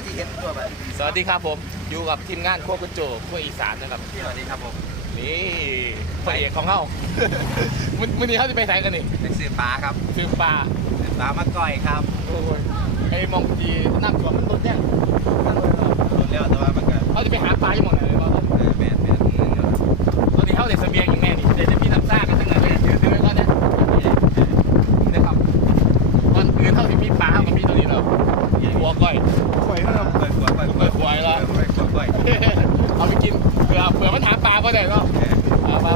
ก็จะเห็นตัวแบบสวัสดีครับผม อยู่กับทีมงานโคกุโจขั้วอีสานนะครับ สวัสดีครับผมนี่พระเอกของเขามันมันนี้เขาจะไปไหนกันนี่เป็นซื้อปลาครับซื้อปลาซื้อปลามาก่อยครับโอ้ยไอ้มองจีน้ำท่วมมันต้นแจ้งรุนแล้วแต่ว่ามันก็เขาจะไปหาปลาอยู่หมองไหนเลยบ้างเออแมนแมนตอนนี้เขาเด็เสบียงอย่างแน่นี่เดี๋ยวจะมีน้ำซ่ากันตั้งแต่เลยเดี๋ยวเดี๋ยวไว้ก่อนนะนะครับตอนอื่นเท่าที่มีปลาเขาก็มีตัวนี้เนาะหัวก้อย ก่อยครับก่อยก่อยก่อยก่อยก่อยก่อย เอาไปกิน เผื่อมันหาปลาก็ได้เนาะเอามา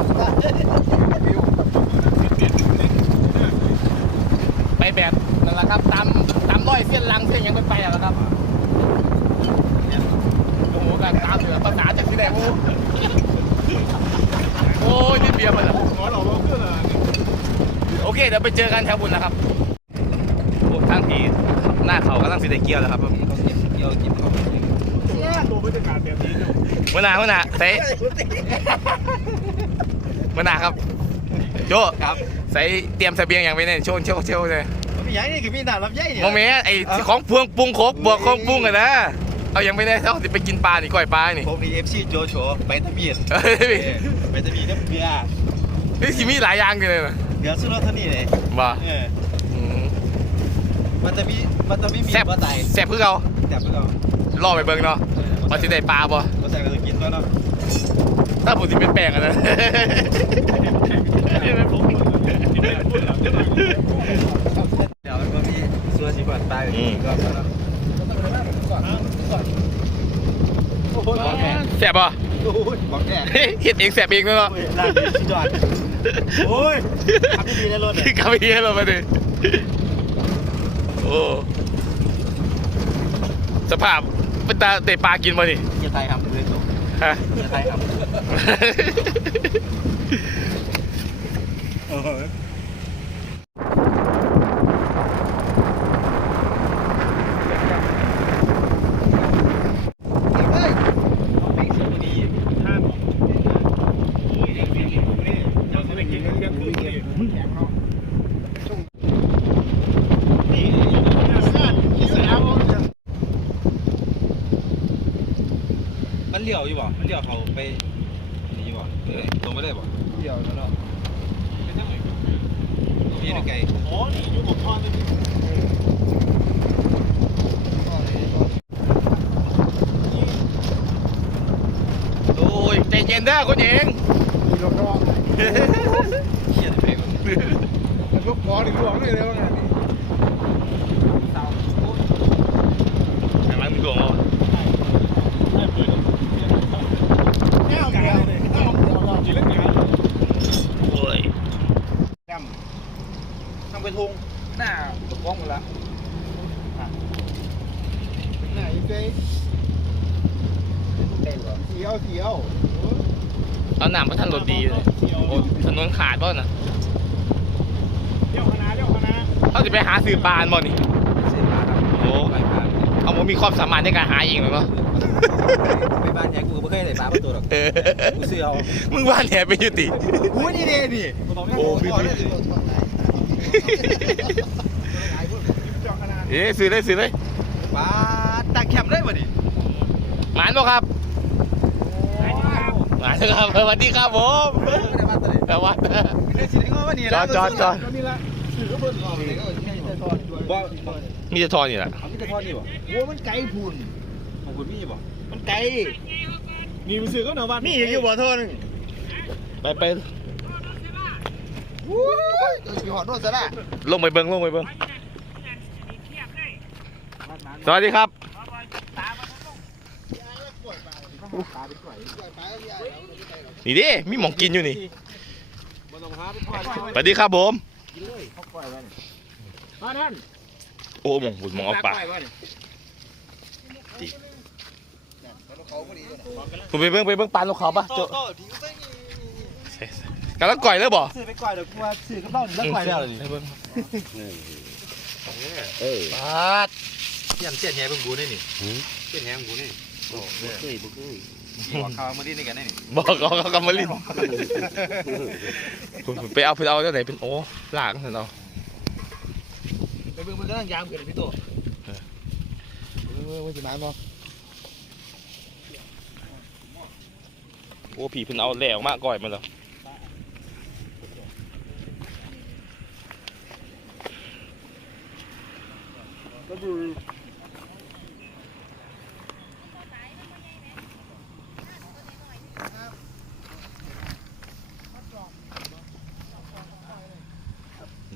ไปแบบนั่นแหละครับตามตามร้อยเส้นลังเส้นยังเป็นไปอะครับโอ้โหการตามเหนือภาษาจากที่ไหนโอ้โอ้ยนี่เบียร์มาแล้วโอเคเดี๋ยวไปเจอกันแถวบุญนะครับโอ้ทางทีหน้าเขากำลังสิได้เกี่ยวแล้วครับ เกี่ยวกินเขา มื่อหนามื่อหนาใส่มื่อหนาครับ โจครับใส่เตรียมเสบียงอย่างไปเนี่ยโชว์โชว์โชว์เลยมีใหญ่นี่คือมีหนาลำใหญ่เนี่ยโมเมไอ้ของพวงปรุงโคกบวกของปรุงอะนะเอายังไม่ได้เท่าที่ไปกินปลานี่ก้อยปลานี่ผมมีเอฟซีโจโฉไปตะมีดเฮ้ยไปตะมีดน้ำเกลือนี่ที่มีหลายอย่างเลยนะเกลือซื้อรถเท่านี้เลยบ่าเอออืมมันจะมีมันจะมีมีแซ่บมาไต่แซ่บคือเราแซ่บไปก่อนล่อไปเบิ่งเนาะ ว่าสิได้ปลาบ่มาใส่ก็จะกินแล้วเนาะถ้าผมสิเป็นแปลงอะนะเดี๋ยวมันก็มีส่วนสีบอลตายอีกก็แล้วแซ่บบ่บอกแก่เฮ็ดเองแซ่บเองเนาะร้านนี้สุดยอดโอ้ยทำดีในรถกลับไปเฮ็ดเรามาดิโอ้สภาพ เป็นตาเตะปลากินบ่ดิเกียร์ไทยครับเลยตกฮะเกียร์ไทยครับ เลี้ยวอยู่บ่มันเลี้ยวเขาไปนี่บ่เออตรงไปเลยบ่เลี้ยวแล้วเนาะพี่หรือไงโอ้ยใจเย็นเด้อคุณหญิงเขียนเพลงลูกขอหนึ่งหลวงเลยเลยว่าไงนี่ทางนั้นมีดวงเหรอ แก้วเดียวเลยแก้วเดียวเราจีเล็กเดียว โอ้ย ทำไปทุงหน้าตกกล้องหมดละ ไหนเจ๊เสียว เสียวเอาหนามมาทันรถดีเลยโอ้ถนนขาดป่ะนะเลี้ยวคณะเลี้ยวคณะเขาจะไปหาซื้อปลาบ่นี่เสียมาครับโอ้ไปครับเอาผมมีความสามารถในการหาเองเหรอเนาะไปบ้านยายกูไม่เคยได้ปลาประตูหรอกเออกูเสือเอามึงว่าแหนเป็นยุติกูนี่เด้นี่โอ้มีมีเจ้าคณะเอ๊ะซื้อได้ซื้อได้ปลาตั้งแคมป์ได้ป่ะนี่หมานบ่ครับห มานครับสวัสดีครับผมไม่ได้มาตัวนี้สวัสดีได้สิได้งอวันนี้จอดจอดจอดก็นี่ละสื่อก็เบิ่งออกเลยก็ไม่ได้ทอดด้วยบ่มีแต่ทอนี่แหละเอามีแต่ทอดนี่บ่โอ้มันไกลพุ่นของคุณมีบ่มันไกลนี่มันสื่อก็หนาวบ้านมีอยู่บ่ทอดนึงไปไปโอ้ยอยู่หอดโน่นซะละลงไปเบิ้งลงไปเบิ้งสวัสดีครับ นี่ดิมีหมองกินอยู่นี่บ่ต้องหาไปทอดสวัสดีครับผมมาท่านโอ้หมองบุญมองเอาปลาผมไปเบิ้งไปเบิ้งปลาลูกเขาปะโตโจโตทิ้งไปนี่กำลังก่อยแล้วบ่ซื้อไปก่อยเดี๋ยวกูว่าซื้อกับเรานี่แล้วก่อยแล้วนี่ให้เบิ่งเออปาดเสียนเสียนแหงเบิ่งกูนี่นี่เสียนแหงกูนี่โอ้ บ่เคยบ่เคยบอกเขามาดินี่กันนี่บอกเขาเขากำมาลินไปเอาไปเอาเจ้าไหนเป็นโอ้หลางเนาะไปเบิ่งมันกำลังยามเกิดพี่โตเอว่าสิมาบ่โอ้ผีเพิ่นเอาแหลกมากก่อยมาแล้วก็คื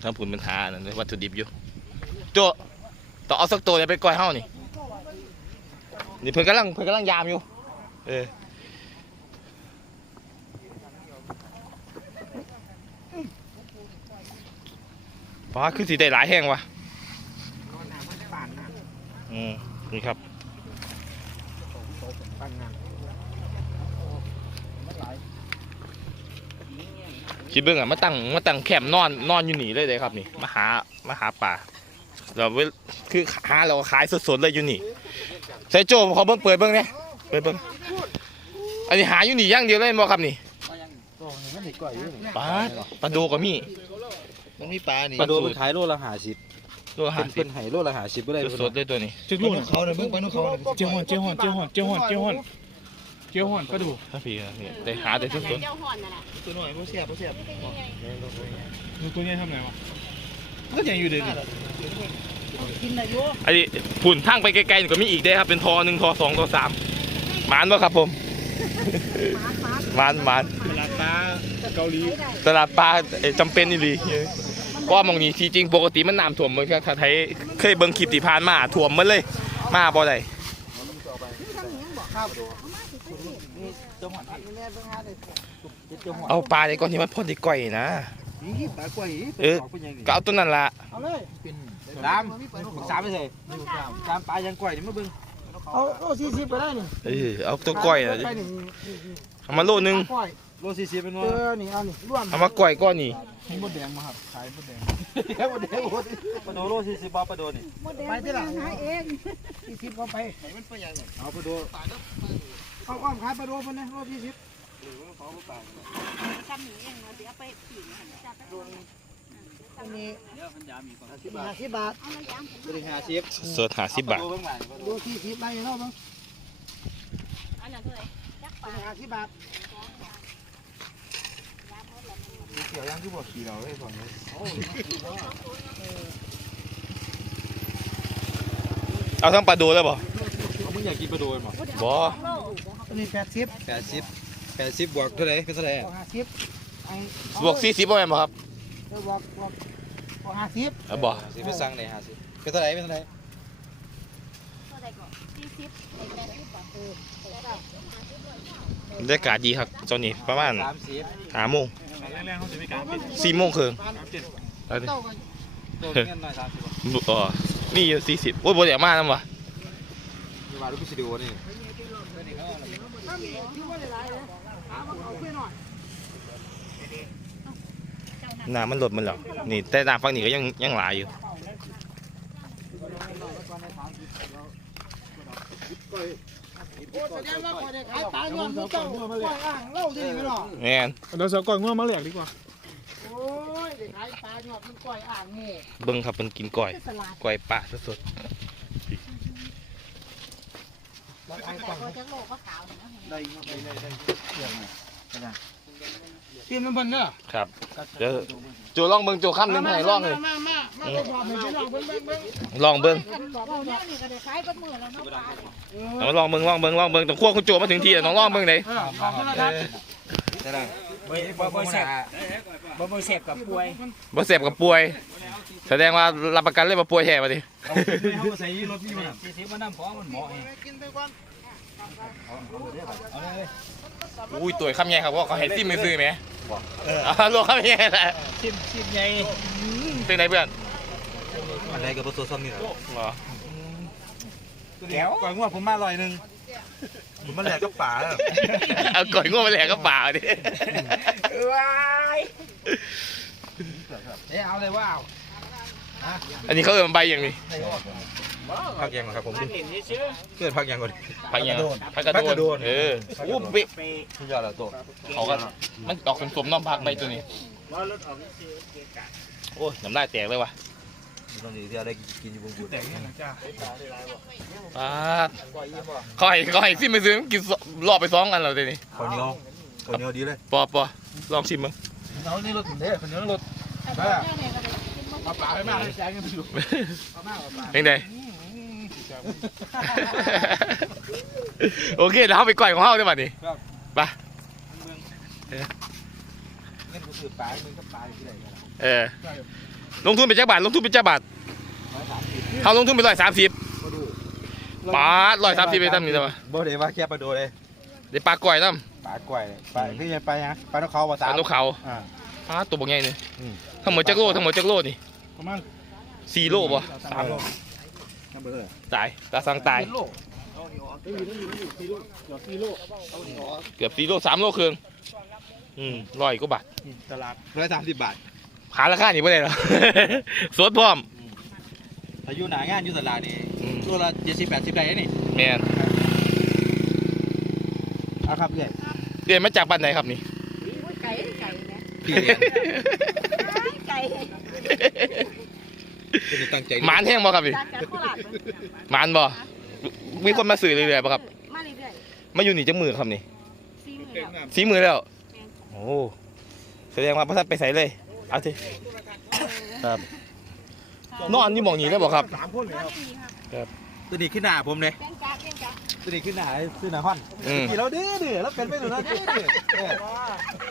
ทางผุนปัญหานั่นเลยวัตถุดิบอยู่โจต้อเอาสักตัวเลยไปก่อยเฮานี่นี่เพิ่นกำลังเพิ่นกำลังยามอยู่เออฟ้าคือสีได้หลายแห้งวะอืมนี่ครับ ปันงาน คิดเบิ่งอะมาตั้งมาตั้งแคมป์นอนนอนอยู่นี่เลยเลยครับนี่มาหามาหาป่าเราเวลคือหาเราขายสดๆเลยอยู่นี่ใส่โจมเขาเบิ่งเปิดเบิ่งเนี่ยเปิดเบิ่งอันนี้หาอยู่นี่อย่างเดียวเลยบ่ครับนี่ก็มันสิก่อยอยู่นี่ปลาปลาโดก็มีมันมีปลานี่ปลาดูมันขายโลละห้าสิบตัวหาเป็นสิเป็นไห้โลละห้าสิบก็ได้สดๆเลยตัวนี้จุดปลานู่นดุกเขาเนี่ยมึงปลาดุกเขาเนี่ยเจียวห่อนเจียวห่อนเจียวห่อนเจียวห่อนเจียวห่อน เจียวห่อนก็ดูถ้าพี่ครับนี่ได้หาได้สดเจ้าห่อนน่ะนะตัวหน่อยบ่เสียบบ่เสียบดูตัวนี้ทำไงวะก็ยังอยู่เด็ดๆอันนี้พุ่นทางไปไกลๆนี่ก็มีอีกได้ครับ เป็นทอหนึ่งทอสองทอสามหมานบ่ครับผมหมานหมานตลาดปลาเกาหลีตลาดปลาเอ่อจำเป็นนี่ลีเพราะว่ามองนี้ที่จริงปกติมันน้ำท่วมเหมือนกันถ้าไทยเคยเบิ่งคลิปที่ผ่านมาท่วมหมันเลย มาบ่ได้ เอาปลาในก่อนที่มันพอดีก่อยนะ นี่ปลาก่อยเออ ก็เอาตัวนั้นละเอาเลยสามสามไปเลยสามปลายังก่อยนี่มาเบิ่งเอาเอา40ไปได้นี่เออเอาตัวก่อยน่ะไปนี่เอามาโลนึงก่อยโลสี่สิบเป็นเอว่าอนี่เอานี่ร่วมเอามาก่อยก้อนนี่มีมดแดงมาครับขายมดแดงแค่วันเดียวหมดปลาโดโลสี่สิบบาทปลาโดนี่ไปที่ละหาเองสี่สิบก็ไปไหนมันไปยังไงเอาปลาโด เอาอ้อมขายปลาโดพุ่นนะโล40ทำหนีเองเราเดี๋ยวไปขี่มันจับไปโดนอันนี้50บาทเอามาย้ำตัวนี้ห้าสิบเสิร์ฟหาสิบบาทดเบิ่งหลังปลาโดโล40ได้เนาะเบิ่งอันนั้นเท่าไหร่จักปลา50บาทเกี่ยวย่างที่บ่ขี่เราให้ก่อนเลยเอาทั้งปลาโดแล้วบ่เอามึงอยากกินปลาโดมั้ย บ่อันนี้80แปดสิบแปดสิบบวกเท่าไหร่เป็นเท่าไหร่เอา50ไอ้บวกสี่สิบบ่แม่นบ่ครับเดี๋ยวบอกบอกบอก50เอาบ่สิไปสั่งไหนห้าสิบเป็นเท่าไหร่เป็นเท่าไหร่เท่าไหร่ก่อนสี่สิบแปดสิบบาทเออบรรยากาศดีครับตอนนี้ประมาณสามสิบหาโมงแรกๆเขาจะไม่กล้าปิดสี่โมงครึ่งเอาดิเต้าก็ตัวเงินหน่อยสามสิบอ๋อมีอยู่สี่สิบโอ้ยบ่ได้มานํวะมีวารูปวิดีโอนี่ถ้ามีที่ว่าหลายๆเลยเอาเอาเพื่อนหน่อย น้ำมันลดมันแล้วนี่แต่น้ำฝั่งนี้ก็ยังยังหลายอยู่โอ้แสดงว่าก่อนได้ขายปลาย้อนมือเจ้าปล่อยอ่างเล่าที่นี่ไม่หรอแม่นเราจะก่อยง่วงมาเหลือกดีกว่าโอ้ยได้ขายปลาย้อนมันปล่อยอ่างนี่เบิ่งครับมันกินก้อยสลัดก้อยปลาสดแล้วขายแต่ก่อนพอจักโลก็ขาวนะได้ได้ได้ได้เตรียมน้ำพันเนอะครับเดี๋ยวโจลองเบิ่งจคำหนึงให้ลองเลยมามามามาบอกให้พี่องเบิ่งเบิ่งเบิ่งลองเบิ่งบอาว่าเนี่ยนี่ก็ได้ขายเป็นหมื่นแล้วเนาะปลาเนี่ยเอาลองเบิ่งลองเบิ่งลองเบิ่งต้องควคุณโจมาถึงที่แล้วน้องลองเบิ่งเลยเออบอกคนละทัดได้ได้บ่บ่บ่แซ่บบ่บ่แซ่บกับป่วยบ่เสพกับป่วย แสดงว่ารับประกันเลยว่าป่วยแท้มาดิเอาไปใส่รถพี่มาสิสิมันน้ำพองมันเหมาะเองกินไปก่อนเอาเลยอุ้ยตัวคำใหญ่ครับว่าเขาให้ซิมมือซื้อไหมเอาลวกคำใหญ่แหละชิมชิมใหญ่เป็นไงเพื่อนอะไรกับตัวซ้ำนี่แหละเหรอแก้วก่อนงวดผมมาลอยหนึ่งผมมาแหลกกับป่าแล้วเอาก่อยง่วงมาแหลกก็เปล่าดิว้ายเอ้เอาเลยว่าเอาอันนี้เขาเอิ้นใบอย่างนี้พักยังครับผมมันเห็นซื่อเกิดพักยังก่อนพักอย่างพักกระพักกระโดโดนนเอออู้เป๊ะๆไปทุกยอดแล้วตัวเขาก็มันออกสมๆน้ำพักใบตัวนี้ว่ารถออกซื่อเกะกะโอ้ยน้ำลายแตกเลยว่ะต้องดีที่อะไรกินอยู่บนบุญแต่เนี่ยนะจ้าปาดเขาให้เขาให้ซิมไปซื้อกินสรอบไปสองกันแล้วเดี๋ยวนี้ข้าวเหนียวข้าวเหนียวดีเลยปอปอลองชิมมั้งเขานี่รถถึงเด้ข้าวเหนียวรถแต่ว่า เนี่ยก็ได้กินมันเอาปลาไปมากเลยแจ้งกันไปดูเป็นไงโอเคเดี๋ยวเขาไปก่อยของเขาได้ป่ะนี่ไปเงินกูซื้อปลามึงก็ปลาที่ไหนกันเออลงทุนเป็นเจ้าบาทลงทุนเป็นเจ้าบาทเขาลงทุนเป็นร้อยสามสิบปาดร้อยสามสิบไปตั้มนี่ได้ป่ะบ่ได้ว่าแค่ปลาโดเลยเดี๋ยวปลาก่อยตั้มปลากล้วยปลาที่ยังไปฮะปลานกเขาภาปษาลานกเขาอ่าปลาตัวบางใหญ่นี่อืมทั้งหมดจักโลทั้งหมดจักโลนี่ ประมาณสี่โลป่ะสามโลน้ำเบอร์ตายตาสังตายเกือบสี่โลสามโลครึ่งอืมร้อยกว่าบาทตลาดร้อยสามสิบบาทหาราคานี่ไม่ได้หรอสดพร้อมถ้าอยู่หนางานอยู่ตลาดนี่อืมตัวละเจ็ดสิบแปดสิบได้นี่แมนเอาครับเนี่ยเรียนมาจากบ้านไหนครับนี่ไก่ไก่นะพี่เลี้ยงไก่เป็น ตั้งใจหมานแห้งบ่ครับนี่จากจากโคราชหมานบ่มีคนมาสื่อเรื่อยๆป่ะครับมาเรื่อยมาอยู่นี่จังมือครับนี่ๆซีมือแล้วสีมือแล้ว โอ้แสดงว่าพระท่านไปใส่เลย เอาสิครับ นอนอยู่หมองนี้ได้บ่ครับ สามคนเลยก็ครับดีครับ ตัวนี้ขึ้นหน้าผมเลย เป็นกาเป็นกา ตัวนี้ขึ้นหน้าขึ้นหน้าห้อนอืมกี่เราดื้อดื้อแล้วเป็นไม่หนูนะดื้อดื้อเออ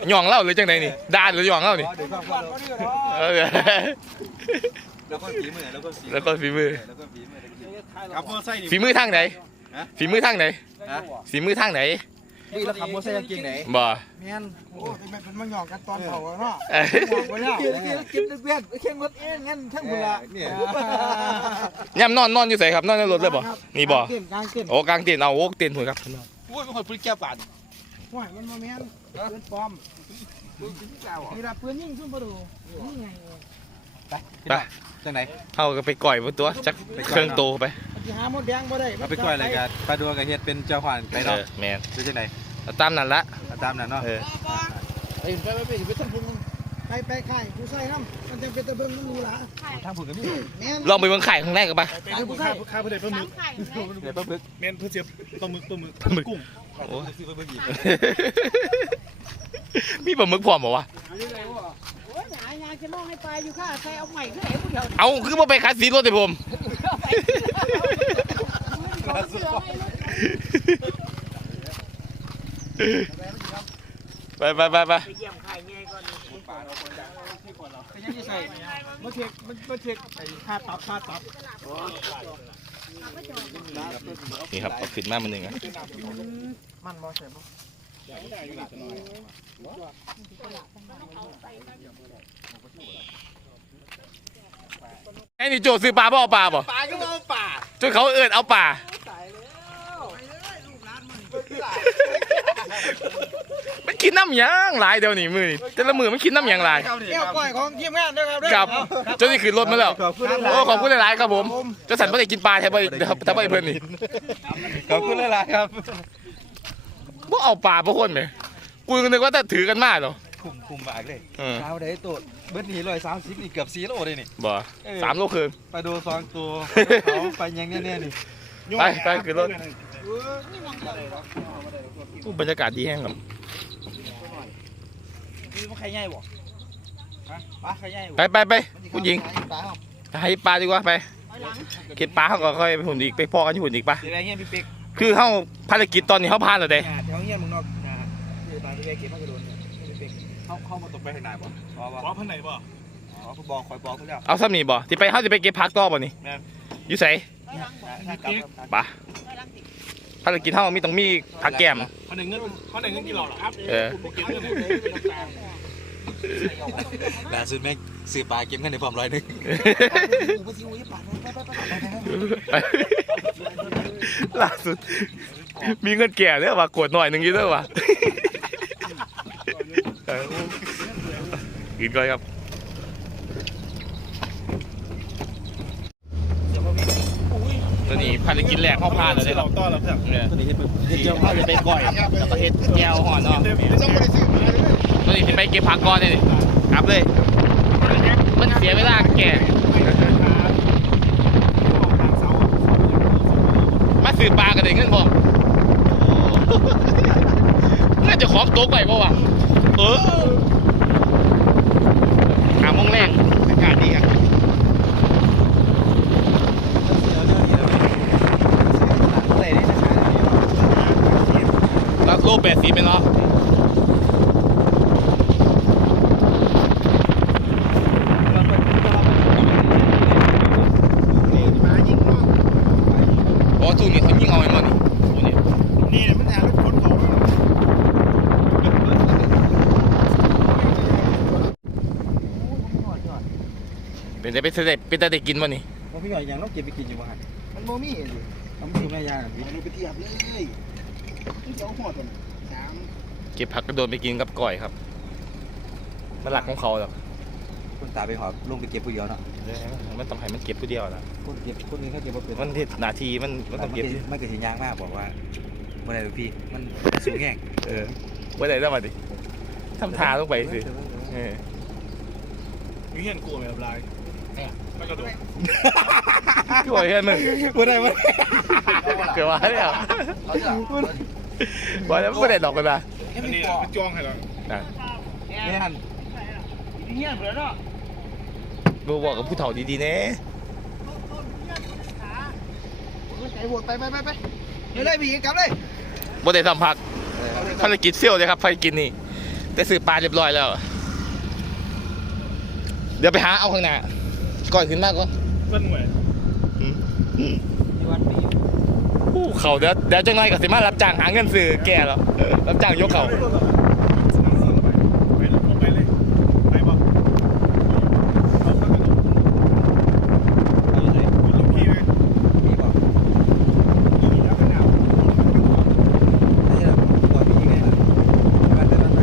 หย่องเล่าหรือจังไดนี่ด่านหรือหย่องเล่านี่เดี๋ยวความความเราเออแล้วก็ฝีมือแล้วก็ฝีแล้วก็ฝีมือแล้วก็ฝีมือขับมอไซค์ฝีมือทางไหนฮะ ฝีมือทางไหนฮะฝีมือทางไหน นี่เราขับมอเตอร์ไซค์กางเกงไหนบ่แม่นโอ้ยเป็นเป็นมันหยอกกันตอนเผาเนาะเอ้ยหยอกไปแล้วเกี่ยวกับเก็บเวียนเข่งรถเองงั้นทั้งหมดละเนี่ยย่ำนอนนอนอยู่ไสครับนอนในรถเลยบ่นี่บ่กางเต้นกางเต้นโอ้กลางเต็นท์เอาโอ้เต็นท์หัวครับโอ้ยเป็นคนปืนแก้วปานห่วยมันมาแม่นปืนปลอมนี่ละปืนยิงขึ้นมาดูนี่ไง ไปไปจังไหนเอาก็ไปก่อยบนตัวจักเครื่องโตไปมันจะหาหมดแดงบ่ได้เอาไปก่อยอะไรกันปลาดัวกับเฮ็ดเป็นเจ้าขวานไปเอเนาะอแมนหรือจังไหนเอาตามนั้นละเอาตามนั้นเนาะเออไปไปไปไปไปทำพุ่งไปไปไข่กูใส่น้ำมันจะเป็นตะเบิ้งมันดูละทางผมก็มีแม่นลองไปเบิ่งไข่ข้างแรกกันปะเป็นผู้ค้าค้าเพื่อได้ปลาหมึสากมไข่ไงเดี๋ยวปลาบึกเมนเพื่อเสียบปลาหมึกปลาหมึกปลากุ้งโอ้ยซื้อปลาบึกอีกมีปลาหมึกพร้อมบ่วะโอ้ยหยาหยาจะมองให้ปลาอยู่ค่ะใครเอาใหม่ขึ้นไหนผู้เดียวเอาคือมาไปคัดสีรถให้ผม เอาเสือให้ลูกไปไปไปไปยังจะใส่มาเช็คมาเช็คไอ้ค่าตับค่าตับนี่ครับเอาขึ้นมามันหนึ่งอะมันบ่ใส่บ่ ไอ้นี่โจซื้อปลาบ่เอาปลาบ่ปลาก็เอาป่าจนเขาเอิดเอาปลามันกินน้ำหยังหลายเดี๋ยวนี้มือนี่แต่ละมือมันกินน้ำหยังหลายเกี่ยวก้อยของทีมงานด้วยครับครับจนนี่ขึ้นรถมาแล้วขอบคุณหลายโอ้ขอบคุณหลายๆครับผมเจะสันไม่ได้กินปลาแทบไม่แทบไม่เพิ่นนี่ขอบคุณหลายๆครับพวกเอาปลาพวกคนไหมกูนึกว่าจะถือกันมากเหรอ คุมคุมบากเลยเออเช้าได้ตัวเบิดนี่ร้อยสามสิบนี่เกือบสี่โลเลยนี่บ่สามโลครึ่ง ปลาดูสองตัวเขาไปยังแน่ๆนี่ไปไปขึ้นรถ อู้บรรยากาศดีแห้งครับมีใครใหญ่บ่ฮะปลาใครใหญ่บ่ไปไปไปผู้หญิงปลาเอาให้ปลาดีกว่าไปเก็บปลาเขาก็ค่อยไปหุ่นอีกไปพอกันที่หุ่นอีกปะเดี๋ยวไอ้เงี้ยพี่เป๊กคือเขาภารกิจตอนนี้เขาผ่านแล้วเด้อ่าแถวเงี้ยมึงนอกอ่าที่ตอนที่แกเก็บมากระโดดเนี่ยพี่ เป๊กเข้าเข้ามาตกไปทางไหนบ่อ๋อขอพันไหนบ่อ๋อบอกคอยบอกทุกอย่างเอาซ้ำนี่บ่ที่ไปเขาจะไปเก็บผักต่อบ่นี่อยู่ไสถ้ากลับปะภารกิจเขามีต้องมีผักแก้มพันหนึ่งเงินพันหนึ่งเงินกี่หลอดหรอครับเออผมกินเงินล่าสุดแม่งซื้อปลาเก็บเงินในความร้อยหนึงล่าสุดมีเงินแก่เด้อว่ากดหน่อยหนึงอยี่เด้อว่ะเออ กินก่อนครับตัวนี้ภารกิจแรกเข้าพาดเลยครัต้อนรับเนี่ยตัวนี้เจ้าเขาจะไปก่อยแล้วก็เห็ดแก้วห่อนเนาะตัวนี้ที่ไปเก็บผักก่อนเลยครับเลย มันเสียเวลาแก่มาสื่อปลากันเลยเงินบอกน่าจะขอมตกไปเพราะว่ เออหาโมงแรงอากาศดีอะคะแล้วโลกแปดสิบไปเนาะนี่มายิงเนาะ อ๋อตู้นี้เขายิงเอาไอ้มันนี่ตู้นี้ นี่มันแอบรถขนของ เป็นแต่เป็นแต่เป็นแต่ได้กินวะนี่ผมพี่หน่อยยังต้องเก็บไปกินอยู่บ้านมันโมมี่เลยทำดูแม่ยามันไปเทียบเลยที่สองหัวตัวสามเก็บผักกระโดดไปกินกับก่อยครับมันหลักของเขาหรอกคนตาไปหอบลงไปเก็บผู้เดียวเนาะมันต้องให้มันเก็บผู้เดียวนะคนเก็บคนนึงเขาเก็บมาเป็นมันที่หนาทีมันมันมัต้องเก็บมันเกิดเหตุยากมากบอกว่าเมื่อไหร่ลูกพี่มันสูงแห้งเออไว้ไหนได้มาดิทำทาลงไปสิเออมีเห็นกลัวไหมครับลายไม่ กระโดดก่อยแค่มึงเมื่อไหร่เมื่อเกิดว่าเนี่ยว่าแล้วไม่ได้ดอกกันนะอันนี้มันจ้องให้เราไม่ทันเงี้ยเบื่อเนาะดูบอกกับผู้เฒ่าดีๆเน่ไก่โหดไปไปไปไปเลยเลยพี่กลับเลยบ่ได้ทำผักภารกิจเซี่ยวเลยครับภารกิจนี่ได้ซื้อปลาเรียบร้อยแล้ว เดี๋ยวไปหาเอาข้างหน้า ก่อนขึ้นมากก่อนเล่นหน่วยอู้เขาเดี๋ยวเดี๋ยวจังน้อยก็สิมารับจ้างหาเงินซื้อแก่แล้วรับจ้างยกเขา ไปลงไปเลยไปบอกเอาไปกระโดดลงพี่ไหม พี่บอก นี่แล้วก็หนาว นี่แหละบอกพี่ไงล่ะบ้านแต่บ้านไป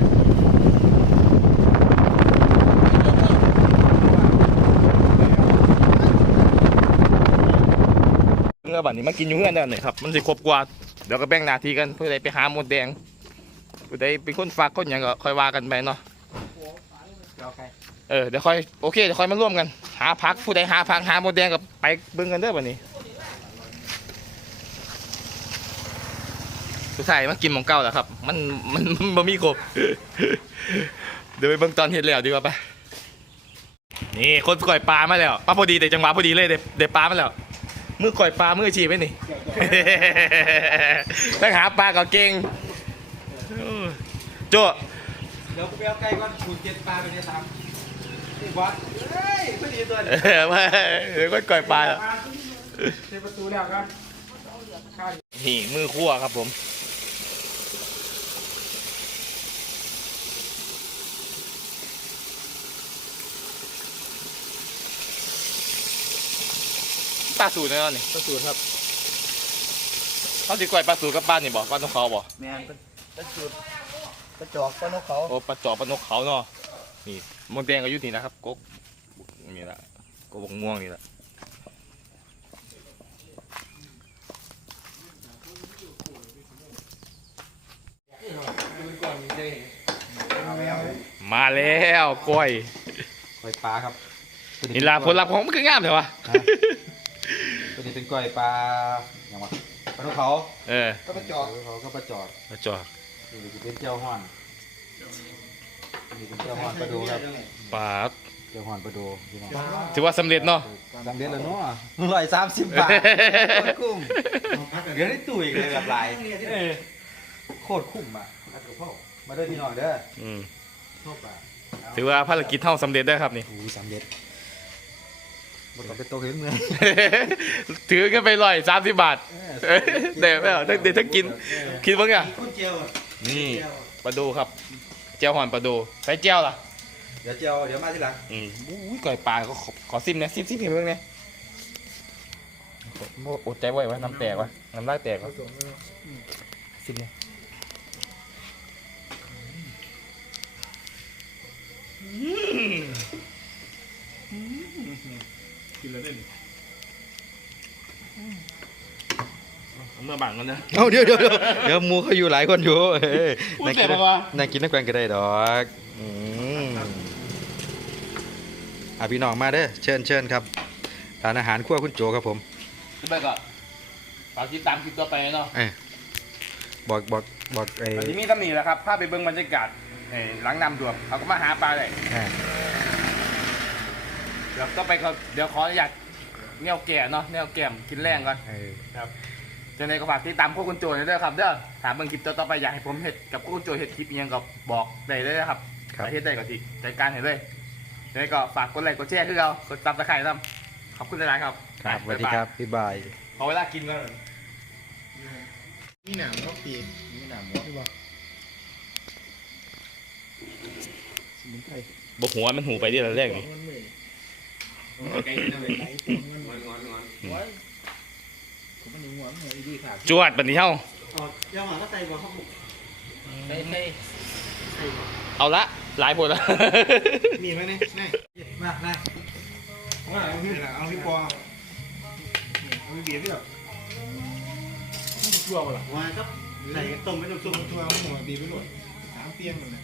เงื่อบัดนี้มากินอยู่เงื่อนได้หน่อยครับมันสิครบกว่าเดี๋ยวก็แบ่งหน้าที่กันเพื่อใดไปหาหมดแดงผู้ใดเป็นคนฝากคนหยังก็ค่อยว่ากันไปเนาะเอาใครเออเดี๋ยวค่อยโอเคเดี๋ยวค่อยมาร่วมกัน หาพักผู้ใดหาพักหาหมดแดงกับไปเบิ่งกันเด้อบัดนี้สุดท้ายมากินหมองเก่าแล้วครับ มันมันมันบ่มีครบ เดี๋ยวไปเบิ่งตอนเฮ็ดแล้วดีกว่าไปนี่คนก่อยปลามาแล้วมาพอดีแต่จังหวะพอดีเลยได้ได้ปลามาแล้ว มือก่อยปลามืออาชีพไว้นี่ ต้องหาปลากับเก่งเออโจ้เดี๋ยวกูไปเอาไก่ก่อนกูเก็บปลาไปเนี่ยตามนี่บอสเฮ้ยพอดีตัวเออมาเดี๋ยวก็ก่อยปลาแล้วเปิดประตูแล้วครับนี่มือคั่วครับผมาสูตรแน่นอนนี่ประตูครับเขาสิก่อยปลาสูตรกับปลานี่บอกปลานกเขาบอกแม่นเป็นเป็นจุดกระจอกปลานกเขาโอ้ปลาจอบปลานกเขาเนาะนี่มดแดงก็อยู่นี่นะครับกกนี่ละกกบกม่วงนี่ละมาแล้วกล้วยกล้วยปลาครับ นี่ลาผลลัพธ์ของมันคืองามเลยวะตัวนี้ เป็นกล้วยปลาอย่างวะปลานกเขาเออก็ไปจอดเขาก็ปลาจอดปลาจอบนี่จะเป็นเจ้าห้อนนี่เป็นเจ้าห้อนปลาดูครับปลาเจ้าห้อนปลาดูพี่น้องถือว่าสำเร็จเนาะสำเร็จแล้วเนาะร้อยสามสิบบาทโคตรคุ้มเดี๋ยวได้ตุ๋ยเลยแบบลายเออโคตรคุ้มอะมาด้วยพี่น้องเด้ออืมชอบอะถือว่าภารกิจเท่าสำเร็จได้อครับนี่โอ้สำเร็จ บนต้องเป็นโตเห็นเมืองถือกันไปร้อยสามสิบบาทเอ้ยเดี๋ยวไม่เอาถ้าเดี๋ยวถ้ากินคิดว่าไงคุณเจียวนี่ปลาดูครับเจียวหอนปลาดูใส่เจียวล่ะเดี๋ยวเจียวเดี๋ยวมาทีหลังอืมอุ้ยก่อยปลาขอขอขอซิมนะซิมซิมเพียงเพิ่งเนี่ยโอ้อดใจไหววะน้ำแตกวะน้ำลายแตกวะซิมเนี่ย กินแล้วเล่นเอาเมื่อบังกันนะ เอาเดี๋ยวเดี๋ยวเดี๋ยวเดี๋ยวหมูเขาอยู่หลายคนอยู่เอ้ยพูดนั่งเสร็กิจนแล้ววะ นั่งกินนักแกงก็ได้ดอกอืมอะพี่น้องมาเด้อเชิญเชิญครับร้านอาหารครัวคุณโจครับผม ขึ้นไปก่อนฝากติดตามคลิปต่อไปเนาะบอกบอกบอกไอ้วันนี้มีตำหนิแหละครับพาไปเบิ่งบรรยากาศเอ่อหลังน้ำท่วมเขาก็มาหาปลาเลยอ่า เดี๋ยวก็ไปเขาเดี๋ยวขออนุญาตแนวแก่เนาะแนวแก้มกินแรงก่อนเออจะในก็ฝากติดตามพวกคุณโจหนอยเด้อครับเด้อถามเบิ่งคลิปต่อๆไปอยากให้ผมเฮ็ดกับพวกคุณโจเฮ็ดคลิปอิหยังก็บอกได้เลยนะครับครับ ถ้าเฮ็ดได้ก็สิจัดการให้เลยยังไงก็ฝากกดไลค์กดแชร์คือเรากดซับสไครต์นำขอบคุณหลายๆครับครับสวัสดีครับบ๊ายบาย ขอเวลากินก่อนมีหนามเขาปีมีหนามหมดที่ว่าสมุนไพรบ่หัวมันหูไปที่ละแรกนี่ มันเหนื่อย จวดบัดนี้เฮาออกยาหมาก็ใส่บ่ครับผมใส่ใส่เอาละ หลายคนละมีไหมเนี่ยนี่มามาว่าเอาพี่เอาพี่ปอเอาพี่เบียร์พี่แบบชัวร์ป่ะล่ะว่าครับใส่ต้มไปต้มต้มชัวร์หัวบีบไปหมดสามเปียงหมดเลย